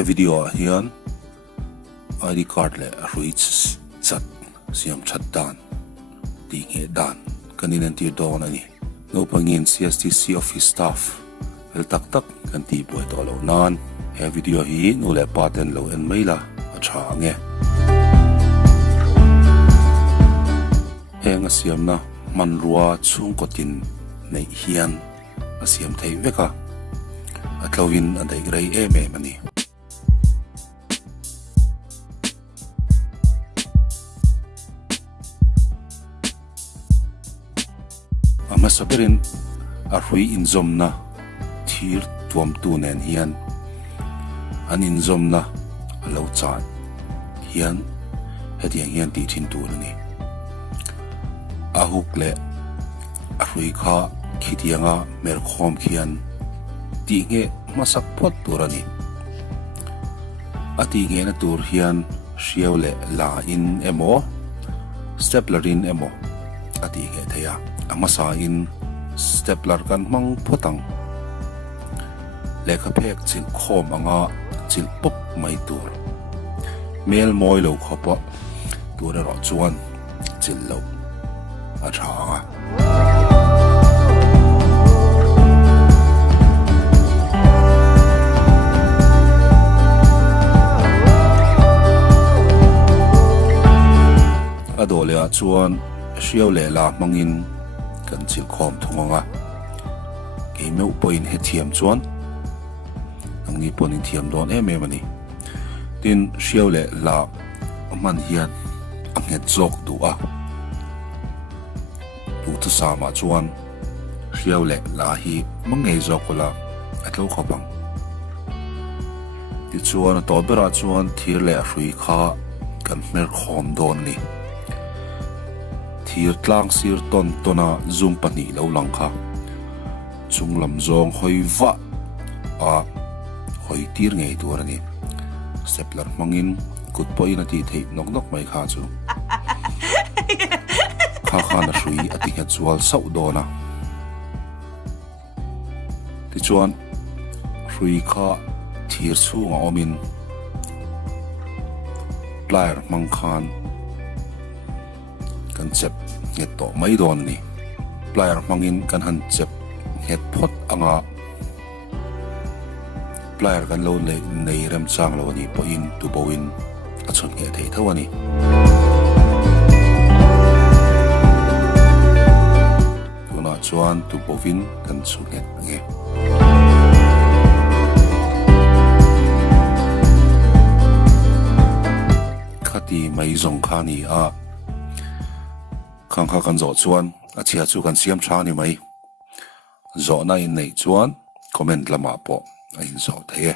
he video hian ID card le ruich chat siam chat dan ti nge dan kanin an ti don ani no pangin CSTC office staff el tak tak kan ti boi to lo nan he video hi no le paten lo en maila a tha nge he nga siam na man ruwa chung kotin nei hian a siam thei veka atlawin adai grei eme mani amasaberin a hui inzomna thir tuam tu nen hian an inzomna alo chan hian hetiang hian ti thin tu ni ahuk le a hui kha khitianga mer khom khian ti nge masak phot turani ati nge na tur hian riau le la in emo steplerin emo ati nge theya amasa in stepler kan mang photang lekha phek chin khom anga chin pop mai tur mel moi lo khopa tur ro chuan chin lo a tha adole a chuan riau le la mangin kan chil khom thunga ke meu point he thiam chuan angni ponin thiam don em ani tin riau le la man hian ange jok du a tu tu sama chuan riau le la hi mangai jokola atlo khopang ti chuan to bera chuan thir le hrui kha kan mer khom don ni thir tlang sir ton tona zoom pani lo lang kha chunglam zong hoi va a hoi tir ngei tur ani stepler mangin kut poi na ti thei nok nok mai kha chu kha kha na hrui ati he chual sau dona ti chuan hrui kha thir chunga omin player mang khan kan chep nget to mai don ni player mangin kan han chep het phot anga player kan lo le nei ram chang lo ni po in tu boin a chon nge thei thawani tuna chuan tu bovin kan chu nge nge khati mai zong khani a khang kha kan zo chuan a chia chu kan siam tha ni mai zo na in nei chuan comment lama po a in zo the